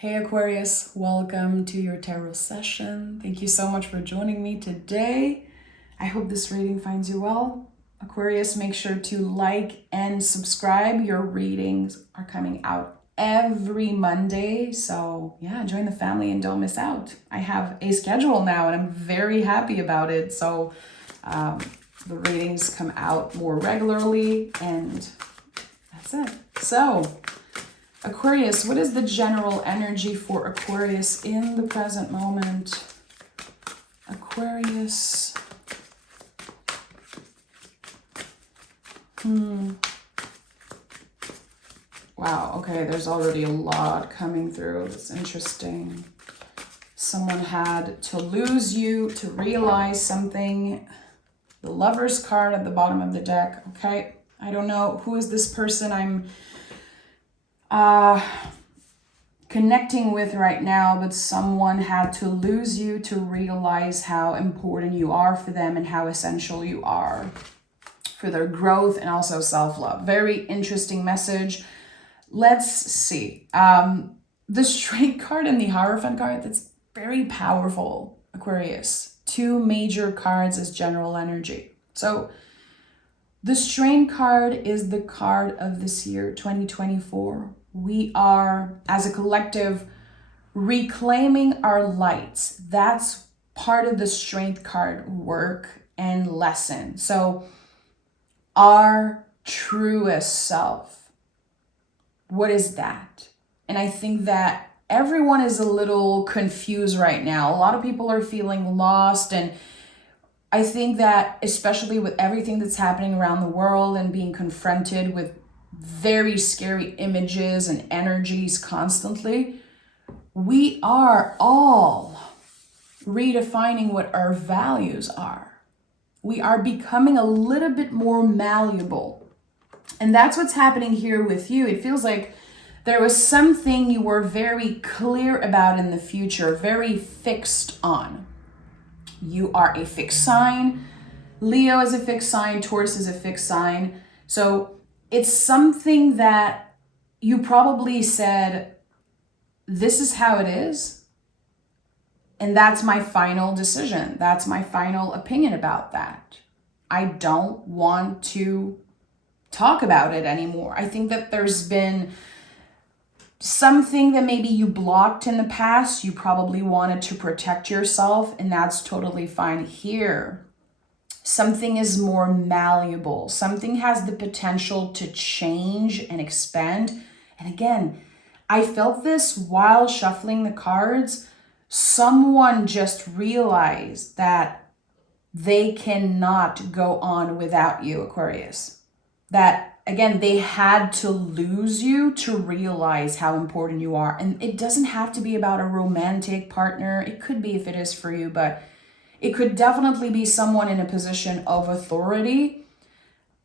Hey Aquarius, welcome to your tarot session. Thank you so much for joining me today. I hope this reading finds you well. Aquarius, make sure to like and subscribe. Your readings are coming out every Monday. So yeah, join the family and don't miss out. I have a schedule now and I'm very happy about it. So the readings come out more regularly and that's it. So Aquarius, what is the general energy for Aquarius in the present moment? Aquarius. Wow, okay, there's already a lot coming through. That's interesting. Someone had to lose you to realize something. The Lover's card at the bottom of the deck, okay? I don't know who is this person I'm connecting with right now, but someone had to lose you to realize how important you are for them and how essential you are for their growth and also self-love. Very interesting message. Let's see. The Strength card and the Hierophant card, that's very powerful, Aquarius. Two major cards as general energy. So the Strength card is the card of this year, 2024. We are, as a collective, reclaiming our lights. That's part of the Strength card work and lesson. So our truest self, what is that? And I think that everyone is a little confused right now. A lot of people are feeling lost, and I think that especially with everything that's happening around the world and being confronted with very scary images and energies constantly, we are all redefining what our values are. We are becoming a little bit more malleable. And that's what's happening here with you. It feels like there was something you were very clear about in the future, very fixed on. You are a fixed sign. Leo is a fixed sign. Taurus is a fixed sign. So it's something that you probably said, this is how it is. And that's my final decision. That's my final opinion about that. I don't want to talk about it anymore. I think that there's been something that maybe you blocked in the past. You probably wanted to protect yourself, and that's totally fine here. Something is more malleable. Something has the potential to change and expand. And again, I felt this while shuffling the cards. Someone just realized that they cannot go on without you, Aquarius. That, again, they had to lose you to realize how important you are. And it doesn't have to be about a romantic partner. It could be if it is for you, but it could definitely be someone in a position of authority,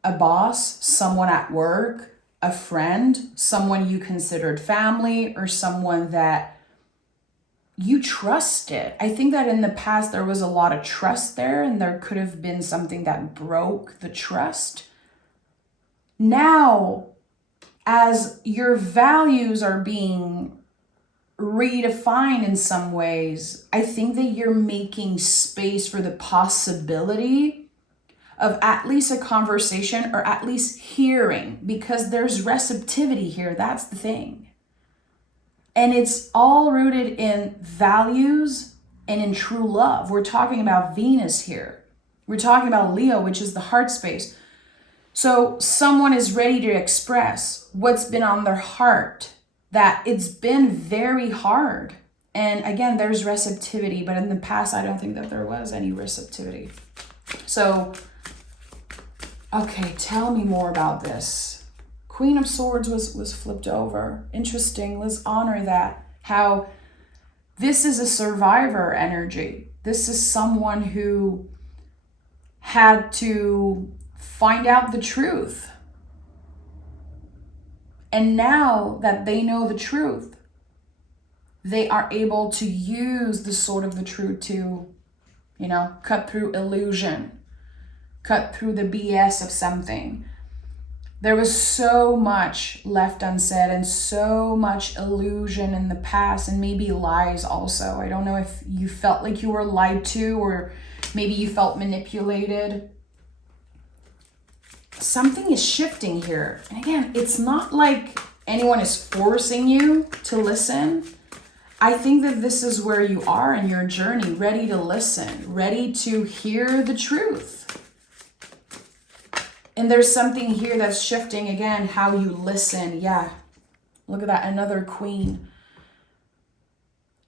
a boss, someone at work, a friend, someone you considered family, or someone that you trusted. I think that in the past there was a lot of trust there, and there could have been something that broke the trust. Now, as your values are being redefined in some ways, I think that you're making space for the possibility of at least a conversation, or at least hearing, because there's receptivity here. That's the thing. And it's all rooted in values and in true love. We're talking about Venus here. We're talking about Leo, which is the heart space. So someone is ready to express what's been on their heart, that it's been very hard. And again, there's receptivity, but in the past, I don't think that there was any receptivity. So, okay, tell me more about this. Queen of Swords was flipped over. Interesting. Let's honor that. How this is a survivor energy. This is someone who had to find out the truth. And now that they know the truth, they are able to use the sword of the truth to, cut through illusion, cut through the BS of something. There was so much left unsaid and so much illusion in the past, and maybe lies also. I don't know if you felt like you were lied to, or maybe you felt manipulated. Something is shifting here. And again, it's not like anyone is forcing you to listen. I think that this is where you are in your journey, ready to listen, ready to hear the truth. And there's something here that's shifting again, how you listen. Yeah, look at that, another queen.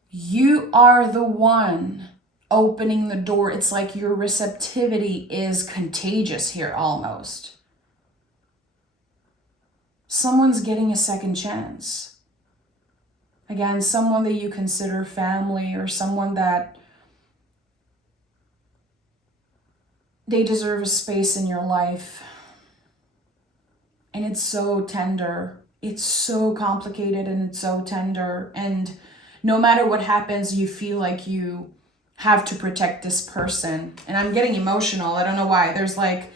You are the one opening the door. It's like your receptivity is contagious here almost. Someone's getting a second chance. Again, someone that you consider family, or someone that they deserve a space in your life. And it's so tender. It's so complicated and it's so tender. And no matter what happens, you feel like you have to protect this person. And I'm getting emotional. I don't know why. There's like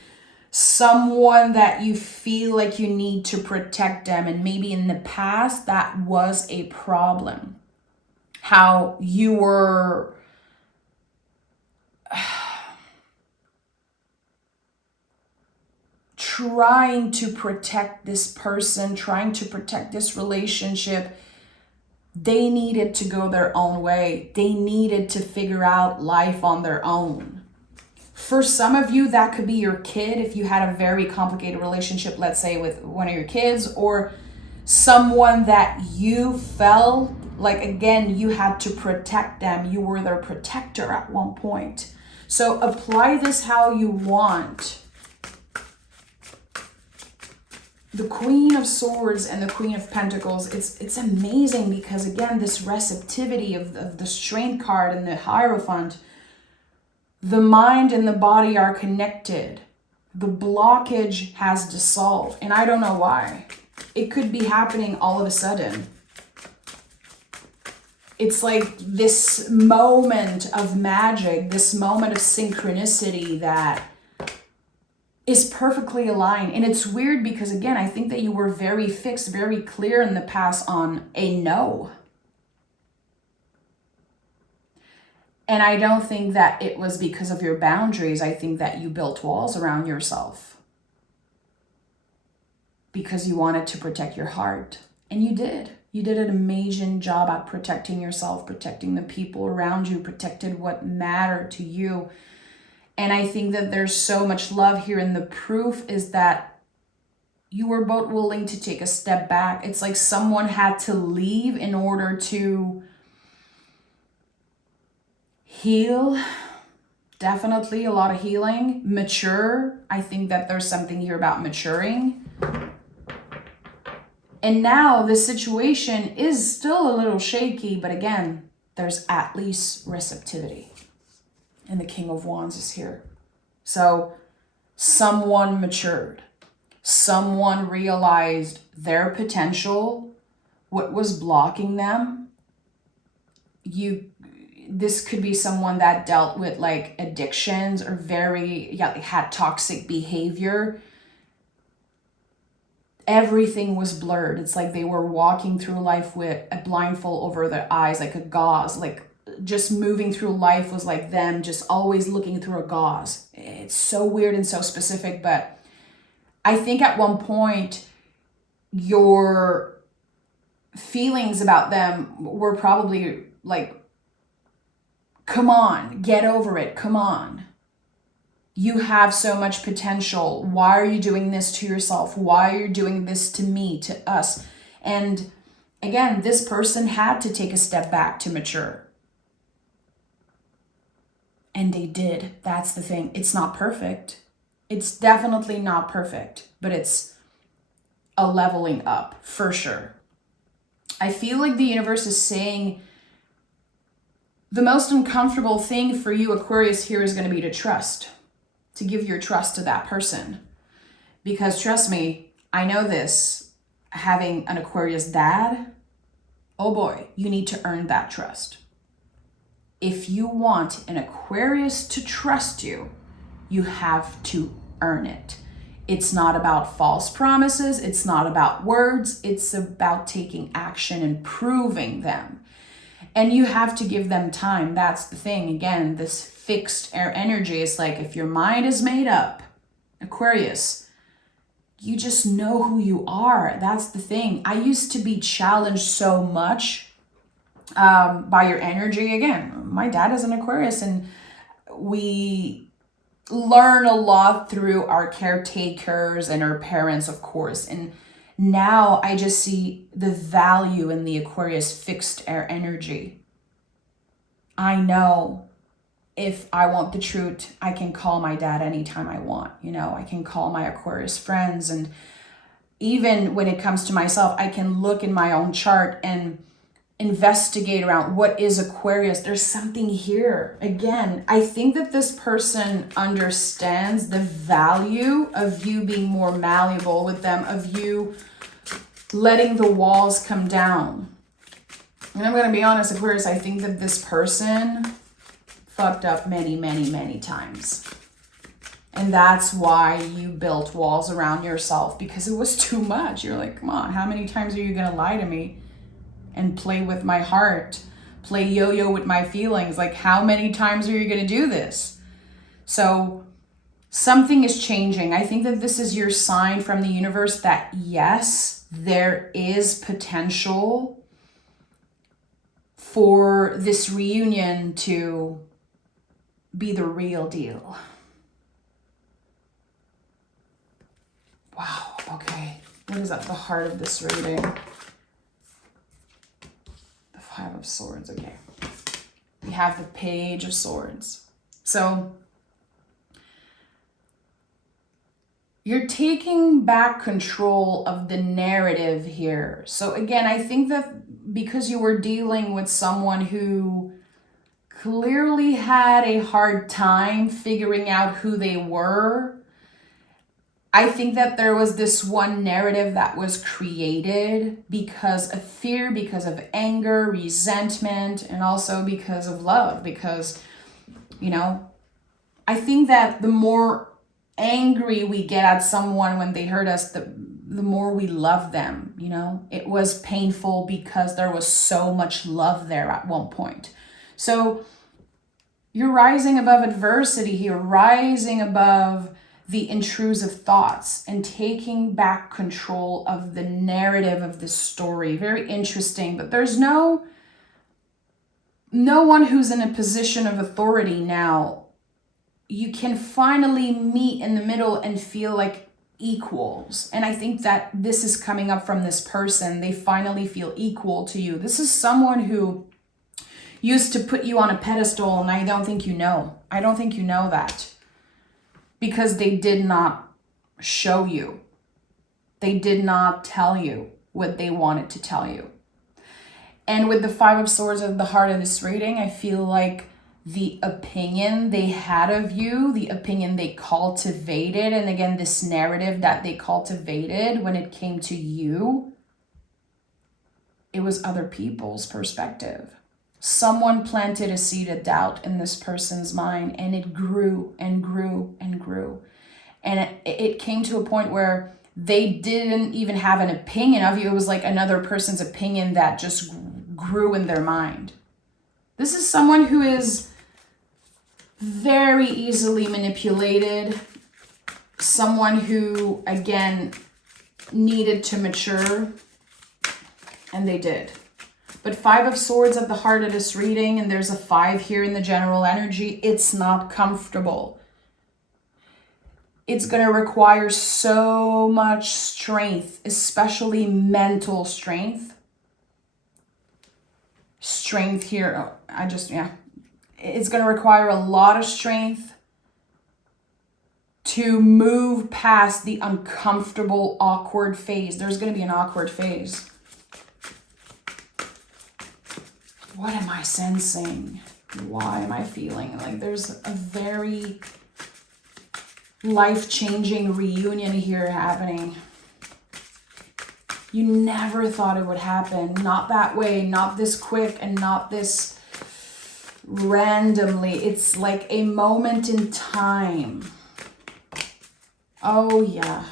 someone that you feel like you need to protect them. And maybe in the past, that was a problem. How you were trying to protect this person, trying to protect this relationship. They needed to go their own way. They needed to figure out life on their own. For some of you, that could be your kid if you had a very complicated relationship, let's say with one of your kids, or someone that you felt like, again, you had to protect them. You were their protector at one point. So apply this how you want. The Queen of Swords and the Queen of Pentacles, it's amazing because, again, this receptivity of the Strength card and the Hierophant, the mind and the body are connected. The blockage has dissolved, and I don't know why. It could be happening all of a sudden. It's like this moment of magic, this moment of synchronicity that is perfectly aligned. And it's weird because, again, I think that you were very fixed, very clear in the past on a no. And I don't think that it was because of your boundaries. I think that you built walls around yourself because you wanted to protect your heart. And you did. You did an amazing job at protecting yourself, protecting the people around you, protected what mattered to you. And I think that there's so much love here. And the proof is that you were both willing to take a step back. It's like someone had to leave in order to heal. Definitely a lot of healing. Mature. I think that there's something here about maturing. And now the situation is still a little shaky, but again, there's at least receptivity. And the King of Wands is here. So someone matured. Someone realized their potential, what was blocking them. This could be someone that dealt with like addictions or had toxic behavior. Everything was blurred. It's like they were walking through life with a blindfold over their eyes, like a gauze, like just moving through life was like them just always looking through a gauze. It's so weird and so specific, but I think at one point your feelings about them were probably like, come on, get over it, come on. You have so much potential. Why are you doing this to yourself? Why are you doing this to me, to us? And again, this person had to take a step back to mature. And they did. That's the thing. It's not perfect. It's definitely not perfect, but it's a leveling up for sure. I feel like the universe is saying the most uncomfortable thing for you, Aquarius, here is going to be to trust, to give your trust to that person. Because trust me, I know this, having an Aquarius dad, oh boy, you need to earn that trust. If you want an Aquarius to trust you, you have to earn it. It's not about false promises. It's not about words. It's about taking action and proving them. And you have to give them time. That's the thing. Again, this fixed air energy is like, if your mind is made up, Aquarius, you just know who you are. That's the thing. I used to be challenged so much by your energy. Again, my dad is an Aquarius, and we learn a lot through our caretakers and our parents, of course. And now I just see the value in the Aquarius fixed air energy. I know if I want the truth, I can call my dad anytime I want. You know, I can call my Aquarius friends. And even when it comes to myself, I can look in my own chart and investigate around what is Aquarius. There's something here. Again, I think that this person understands the value of you being more malleable with them, of you letting the walls come down. And I'm going to be honest, Aquarius, I think that this person fucked up many, many, many times. And that's why you built walls around yourself, because it was too much. You're like, come on, how many times are you going to lie to me and play with my heart, play yo-yo with my feelings? Like, how many times are you going to do this? So something is changing. I think that this is your sign from the universe that yes, there is potential for this reunion to be the real deal. Wow, okay. What is at the heart of this reading? The Five of Swords, okay. We have the Page of Swords. So you're taking back control of the narrative here. So again, I think that because you were dealing with someone who clearly had a hard time figuring out who they were, I think that there was this one narrative that was created because of fear, because of anger, resentment, and also because of love. Because, you know, I think that the more angry we get at someone when they hurt us, the more we love them, you know. It was painful because there was so much love there at one point. So you're rising above adversity here, rising above the intrusive thoughts and taking back control of the narrative of this story. Very interesting, but there's no one who's in a position of authority now. You can finally meet in the middle and feel like equals. And I think that this is coming up from this person. They finally feel equal to you. This is someone who used to put you on a pedestal, and I don't think you know. I don't think you know that. Because they did not show you. They did not tell you what they wanted to tell you. And with the Five of Swords at the heart of this reading, I feel like the opinion they had of you, the opinion they cultivated, and again, this narrative that they cultivated when it came to you, it was other people's perspective. Someone planted a seed of doubt in this person's mind, and it grew and grew and grew. And it came to a point where they didn't even have an opinion of you. It was like another person's opinion that just grew in their mind. This is someone who is very easily manipulated. Someone who, again, needed to mature, and they did. But Five of Swords at the heart of this reading, and there's a 5 here in the general energy, it's not comfortable. It's going to require so much strength, especially mental strength. Strength here, it's going to require a lot of strength to move past the uncomfortable, awkward phase. There's going to be an awkward phase. What am I sensing? Why am I feeling like there's a very life-changing reunion here happening? You never thought it would happen. Not that way, not this quick, and not this randomly. It's like a moment in time. Oh, yeah.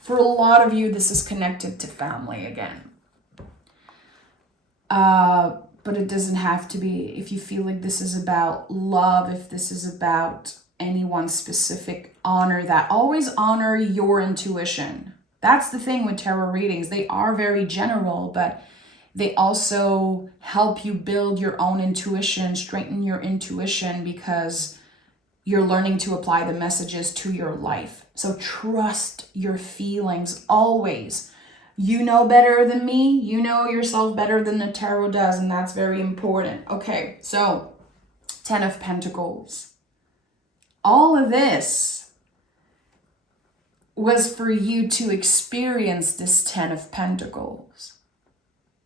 For a lot of you, this is connected to family again. But it doesn't have to be. If you feel like this is about love, if this is about anyone specific, honor that. Always honor your intuition. That's the thing with tarot readings. They are very general, but they also help you build your own intuition, strengthen your intuition, because you're learning to apply the messages to your life. So trust your feelings always. You know better than me. You know yourself better than the tarot does, and that's very important. Okay, so 10 of Pentacles. All of this was for you to experience this 10 of Pentacles.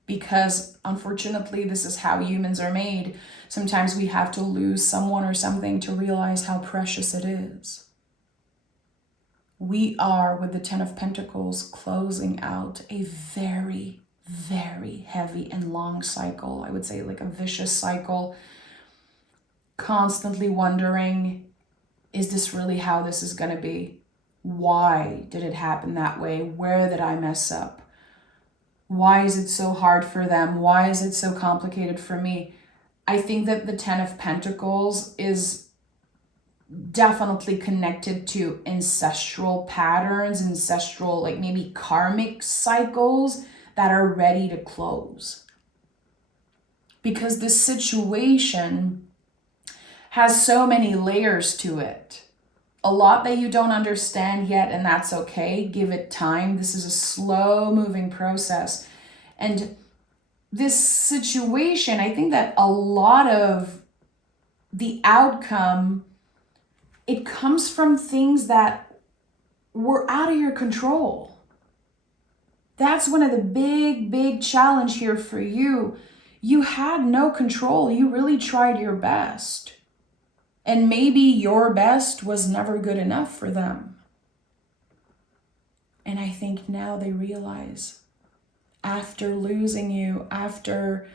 Because unfortunately, this is how humans are made. Sometimes we have to lose someone or something to realize how precious it is. We are, with the 10 of Pentacles, closing out a very, very heavy and long cycle. I would say like a vicious cycle. Constantly wondering, is this really how this is going to be? Why did it happen that way? Where did I mess up? Why is it so hard for them? Why is it so complicated for me? I think that the 10 of Pentacles is definitely connected to ancestral patterns, ancestral, like maybe karmic cycles that are ready to close. Because this situation has so many layers to it. A lot that you don't understand yet, and that's okay. Give it time. This is a slow moving process. And this situation, I think that a lot of the outcome, it comes from things that were out of your control. That's one of the big challenge here for you. You had no control. You really tried your best. And maybe your best was never good enough for them. And I think now they realize, after losing you, after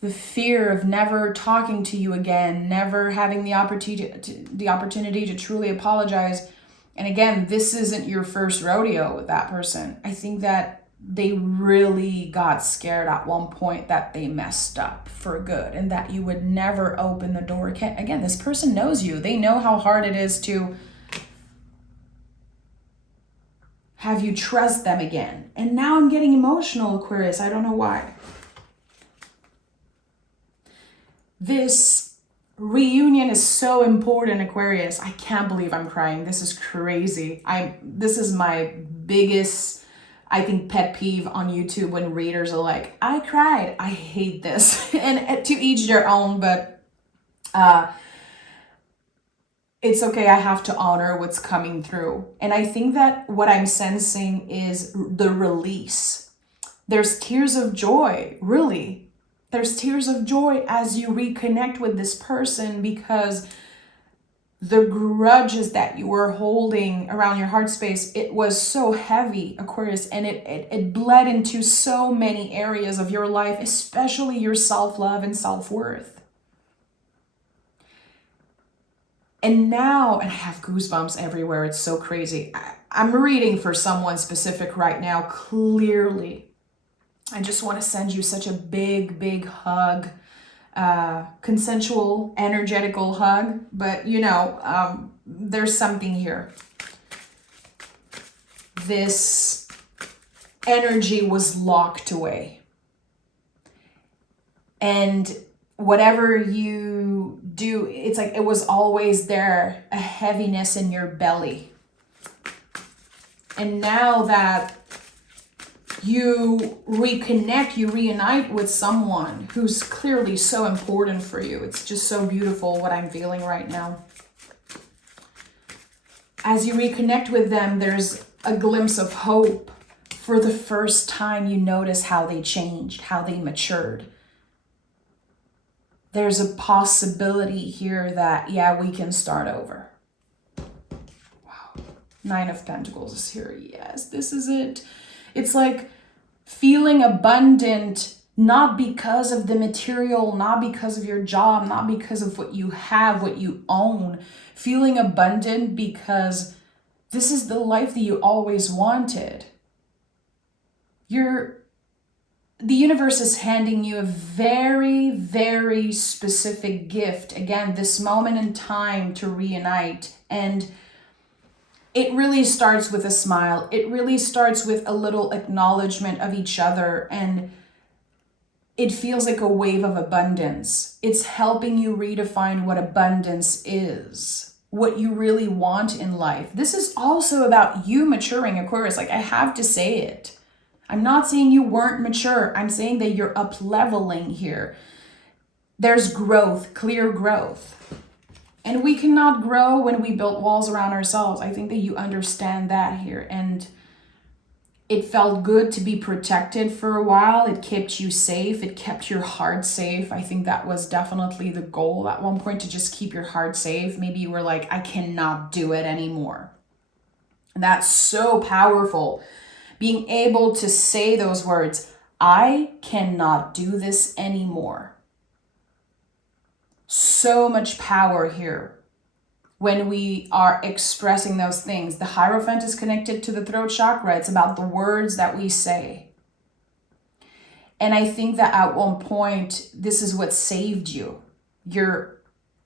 the fear of never talking to you again, never having the opportunity to truly apologize. And again, this isn't your first rodeo with that person. I think that they really got scared at one point that they messed up for good and that you would never open the door. Again, this person knows you. They know how hard it is to have you trust them again. And now I'm getting emotional, Aquarius. I don't know why. This reunion is so important, Aquarius. I can't believe I'm crying. This is crazy. This is my biggest, I think, pet peeve on YouTube when readers are like, I cried. I hate this. And to each their own, but it's okay. I have to honor what's coming through. And I think that what I'm sensing is the release. There's tears of joy, really. There's tears of joy as you reconnect with this person, because the grudges that you were holding around your heart space, it was so heavy, Aquarius, and it bled into so many areas of your life, especially your self-love and self-worth. And now, and I have goosebumps everywhere, it's so crazy. I'm reading for someone specific right now, clearly. I just want to send you such a big hug, consensual, energetical hug. But, there's something here. This energy was locked away. And whatever you do, it's like it was always there, a heaviness in your belly. And now that you reconnect, you reunite with someone who's clearly so important for you. It's just so beautiful what I'm feeling right now. As you reconnect with them, there's a glimpse of hope. For the first time, you notice how they changed, how they matured. There's a possibility here that, yeah, we can start over. Wow. 9 of Pentacles is here. Yes, this is it. It's like feeling abundant Not because of the material, not because of your job, not because of what you have, what you own. Feeling abundant because this is the life that you always wanted. The universe is handing you a very, very specific gift. Again, this moment in time to reunite. And it really starts with a smile. It really starts with a little acknowledgement of each other. And it feels like a wave of abundance. It's helping you redefine what abundance is, what you really want in life. This is also about you maturing, Aquarius. Like, I have to say it. I'm not saying you weren't mature. I'm saying that you're up leveling here. There's growth, clear growth. And we cannot grow when we build walls around ourselves. I think that you understand that here. And it felt good to be protected for a while. It kept you safe. It kept your heart safe. I think that was definitely the goal at one point, to just keep your heart safe. Maybe you were like, I cannot do it anymore. And that's so powerful. Being able to say those words, I cannot do this anymore. So much power here when we are expressing those things. The Hierophant is connected to the throat chakra. It's about the words that we say. And I think that at one point, this is what saved you. Your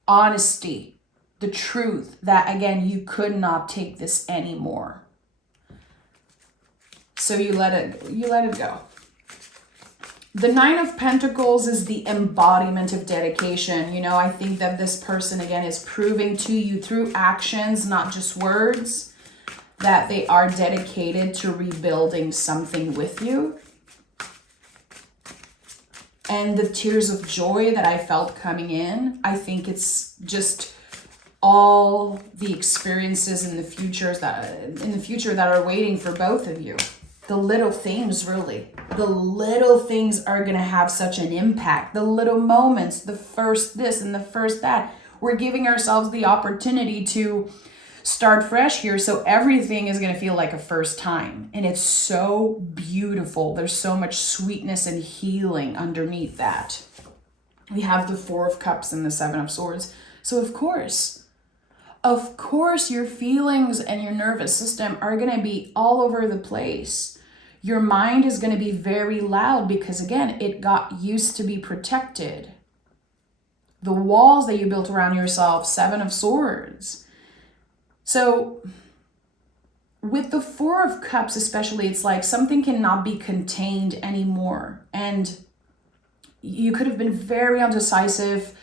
honesty, the truth that, again, you could not take this anymore. So you let it go. The Nine of Pentacles is the embodiment of dedication. You know, I think that this person, again, is proving to you through actions, not just words, that they are dedicated to rebuilding something with you. And the tears of joy that I felt coming in, I think it's just all the experiences in the future that are waiting for both of you. The little things, really. The little things are going to have such an impact. The little moments, the first this and the first that. We're giving ourselves the opportunity to start fresh here. So everything is going to feel like a first time. And it's so beautiful. There's so much sweetness and healing underneath that. We have the Four of Cups and the Seven of Swords. So of course, your feelings and your nervous system are going to be all over the place. Your mind is going to be very loud because, again, it got used to be protected. The walls that you built around yourself, Seven of Swords. So with the Four of Cups especially, it's like something cannot be contained anymore. And you could have been very undecisive.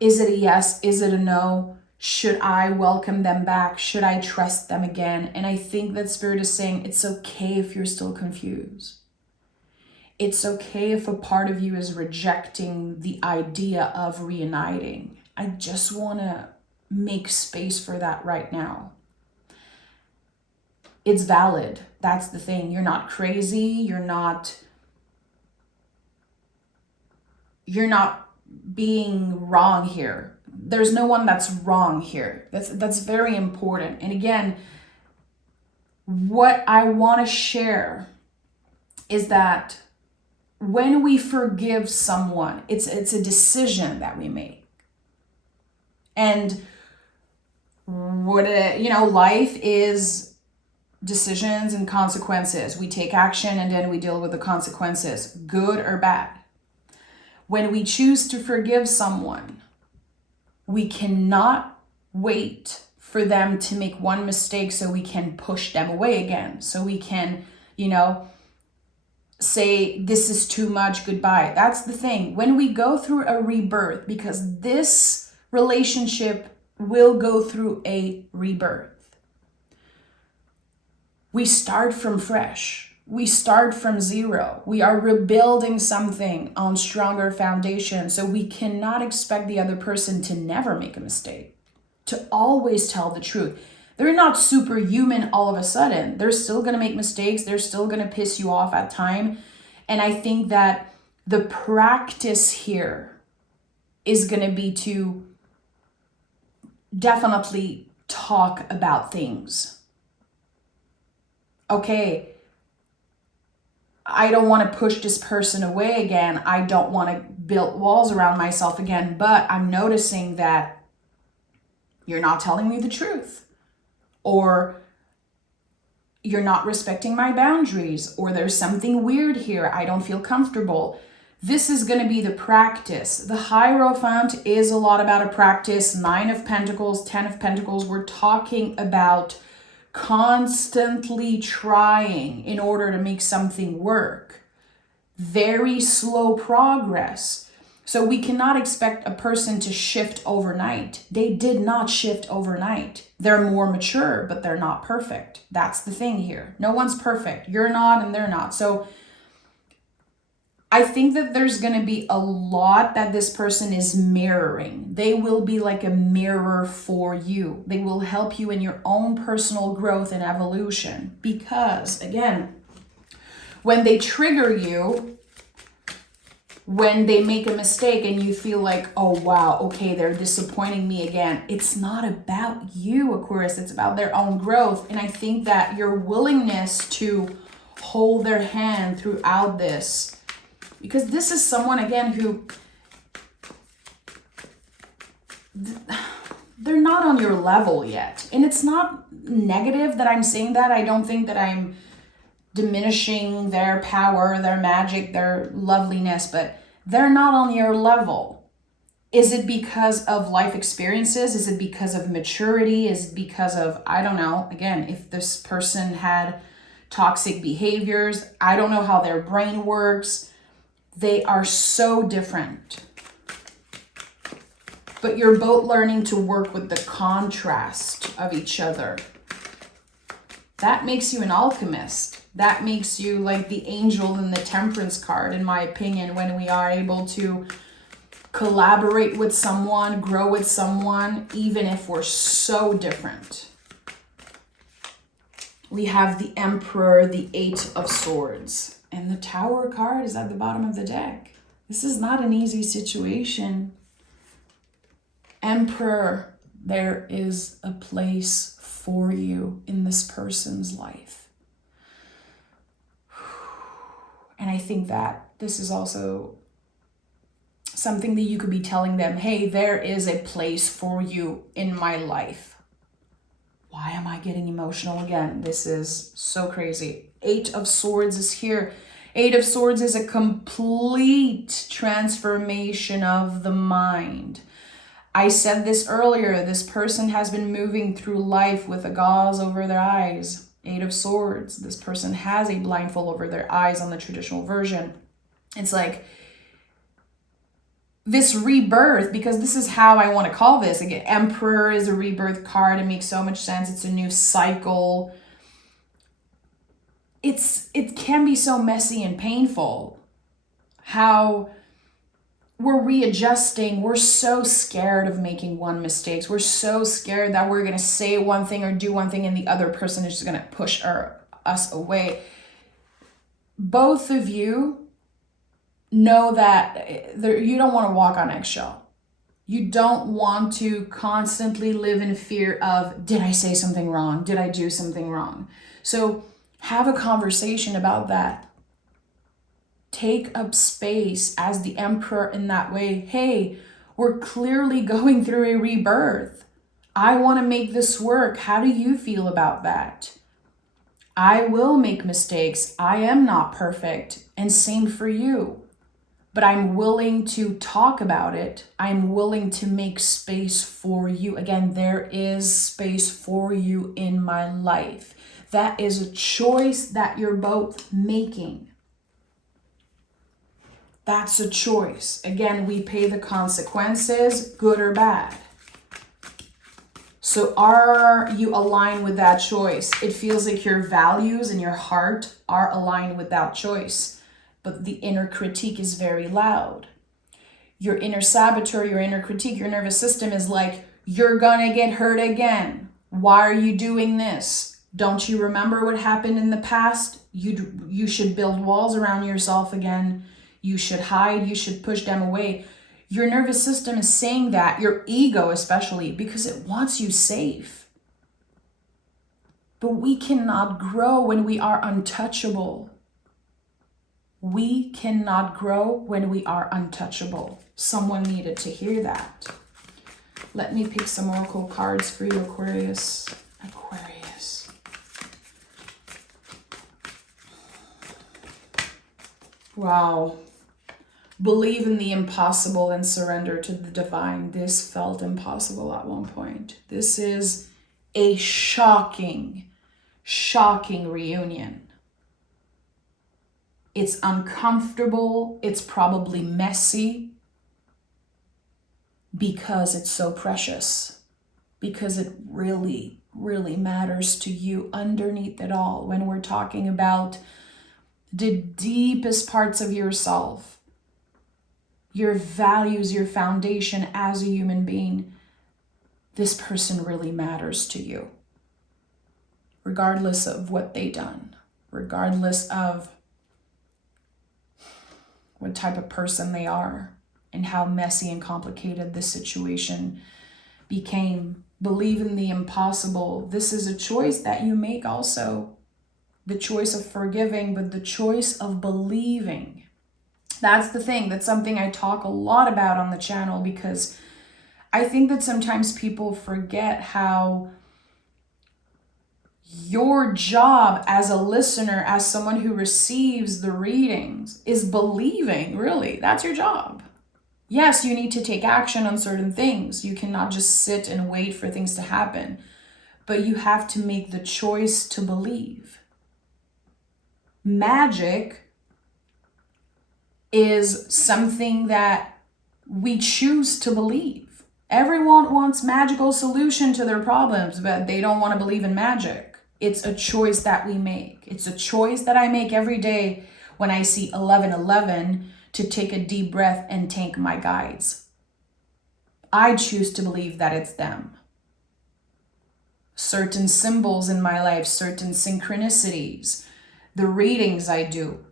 Is it a yes? Is it a no? Should I welcome them back? Should I trust them again? And I think that Spirit is saying it's okay if you're still confused. It's okay if a part of you is rejecting the idea of reuniting. I just want to make space for that right now. It's valid. That's the thing. You're not crazy. You're not being wrong here. There's no one that's wrong here. That's very important. And again, what I want to share is that when we forgive someone, it's a decision that we make. And life is decisions and consequences. We take action and then we deal with the consequences, good or bad. When we choose to forgive someone, we cannot wait for them to make one mistake so we can push them away again. So we can, say, this is too much, goodbye. That's the thing. When we go through a rebirth, because this relationship will go through a rebirth, we start from fresh. We start from zero. We are rebuilding something on stronger foundation. So we cannot expect the other person to never make a mistake, to always tell the truth. They're not superhuman all of a sudden. They're still going to make mistakes. They're still going to piss you off at time. And I think that the practice here is going to be to definitely talk about things. Okay, I don't want to push this person away again. I don't want to build walls around myself again, but I'm noticing that you're not telling me the truth, or you're not respecting my boundaries, or there's something weird here. I don't feel comfortable. This is going to be the practice. The Hierophant is a lot about a practice. 9 of Pentacles, 10 of Pentacles. We're talking about constantly trying in order to make something work. Very slow progress. So we cannot expect a person to shift overnight. They did not shift overnight. They're more mature, but they're not perfect. That's the thing here. No one's perfect. You're not and they're not. So I think that there's going to be a lot that this person is mirroring. They will be like a mirror for you. They will help you in your own personal growth and evolution. Because, again, when they trigger you, when they make a mistake and you feel like, oh, wow, okay, they're disappointing me again. It's not about you, Aquarius. It's about their own growth. And I think that your willingness to hold their hand throughout this, because this is someone, again, who they're not on your level yet. And it's not negative that I'm saying that. I don't think that I'm diminishing their power, their magic, their loveliness, but they're not on your level. Is it because of life experiences? Is it because of maturity? Is it because of, I don't know, again, if this person had toxic behaviors, I don't know how their brain works. They are so different. But you're both learning to work with the contrast of each other. That makes you an alchemist. That makes you like the angel in the Temperance card, in my opinion, when we are able to collaborate with someone, grow with someone, even if we're so different. We have the Emperor, the 8 of Swords. And the Tower card is at the bottom of the deck. This is not an easy situation. Emperor, there is a place for you in this person's life. And I think that this is also something that you could be telling them, hey, there is a place for you in my life. Why am I getting emotional again? This is so crazy. 8 of Swords is here. 8 of Swords is a complete transformation of the mind. I said this earlier. This person has been moving through life with a gauze over their eyes. 8 of Swords. This person has a blindfold over their eyes on the traditional version. It's like this rebirth, because this is how I want to call this. Again, Emperor is a rebirth card. It makes so much sense. It's a new cycle. It can be so messy and painful how we're readjusting. We're so scared of making one mistake. We're so scared that we're going to say one thing or do one thing and the other person is just going to push us away. Both of you know that you don't want to walk on eggshell. You don't want to constantly live in fear of, did I say something wrong? Did I do something wrong? So have a conversation about that. Take up space as the Emperor in that way. Hey, we're clearly going through a rebirth. I want to make this work. How do you feel about that? I will make mistakes. I am not perfect. And same for you. But I'm willing to talk about it. I'm willing to make space for you. Again, there is space for you in my life. That is a choice that you're both making. That's a choice. Again, we pay the consequences, good or bad. So are you aligned with that choice? It feels like your values and your heart are aligned with that choice. But the inner critique is very loud. Your inner saboteur, your inner critique, your nervous system is like, you're gonna get hurt again. Why are you doing this? Don't you remember what happened in the past? You should build walls around yourself again. You should hide. You should push them away. Your nervous system is saying that, your ego especially, because it wants you safe. But we cannot grow when we are untouchable. We cannot grow when we are untouchable. Someone needed to hear that. Let me pick some oracle cards for you, Aquarius. Aquarius. Wow. Believe in the impossible and surrender to the divine. This felt impossible at one point. This is a shocking, shocking reunion. It's uncomfortable. It's probably messy because it's so precious, because it really, really matters to you underneath it all. When we're talking about the deepest parts of yourself, your values, your foundation as a human being, this person really matters to you, regardless of what they've done, regardless of what type of person they are and how messy and complicated this situation became. Believe in the impossible. This is a choice that you make also. The choice of forgiving, but the choice of believing. That's the thing. That's something I talk a lot about on the channel, because I think that sometimes people forget how your job as a listener, as someone who receives the readings, is believing, really. That's your job. Yes, you need to take action on certain things. You cannot just sit and wait for things to happen, but you have to make the choice to believe. Magic is something that we choose to believe. Everyone wants magical solution to their problems, but they don't want to believe in magic. It's a choice that we make. It's a choice that I make every day when I see 1111 to take a deep breath and thank my guides. I choose to believe that it's them. Certain symbols in my life, certain synchronicities, the readings I do,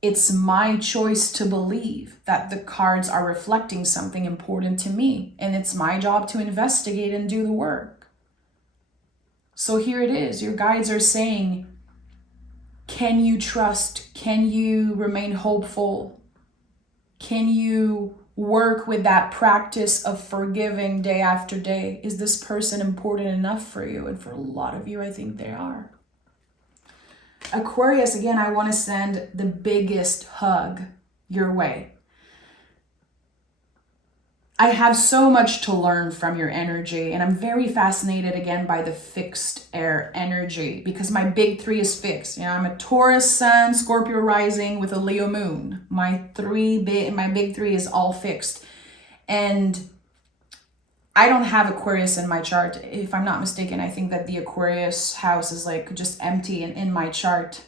it's my choice to believe that the cards are reflecting something important to me, and it's my job to investigate and do the work. So here it is. Your guides are saying, can you trust? Can you remain hopeful? Can you work with that practice of forgiving day after day? Is this person important enough for you? And for a lot of you, I think they are. Aquarius, again, I want to send the biggest hug your way. I have so much to learn from your energy, and I'm very fascinated again by the fixed air energy, because my big three is fixed. You know, I'm a Taurus sun, Scorpio rising with a Leo moon. My big three is all fixed. And I don't have Aquarius in my chart. If I'm not mistaken, I think that the Aquarius house is like just empty in my chart.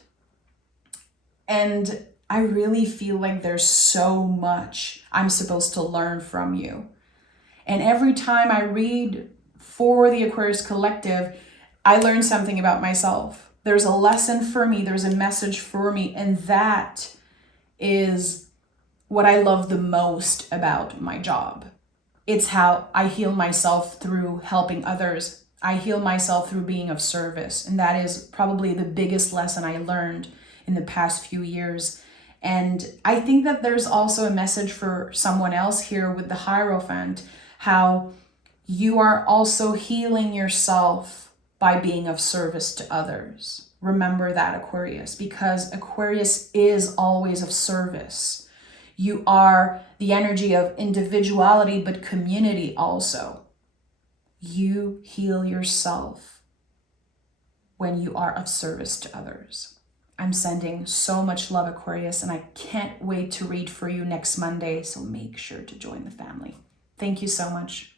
And I really feel like there's so much I'm supposed to learn from you. And every time I read for the Aquarius Collective, I learn something about myself. There's a lesson for me, there's a message for me, and that is what I love the most about my job. It's how I heal myself through helping others. I heal myself through being of service. And that is probably the biggest lesson I learned in the past few years. And I think that there's also a message for someone else here with the Hierophant, how you are also healing yourself by being of service to others. Remember that, Aquarius, because Aquarius is always of service. You are the energy of individuality, but community also. You heal yourself when you are of service to others. I'm sending so much love, Aquarius, and I can't wait to read for you next Monday, so make sure to join the family. Thank you so much.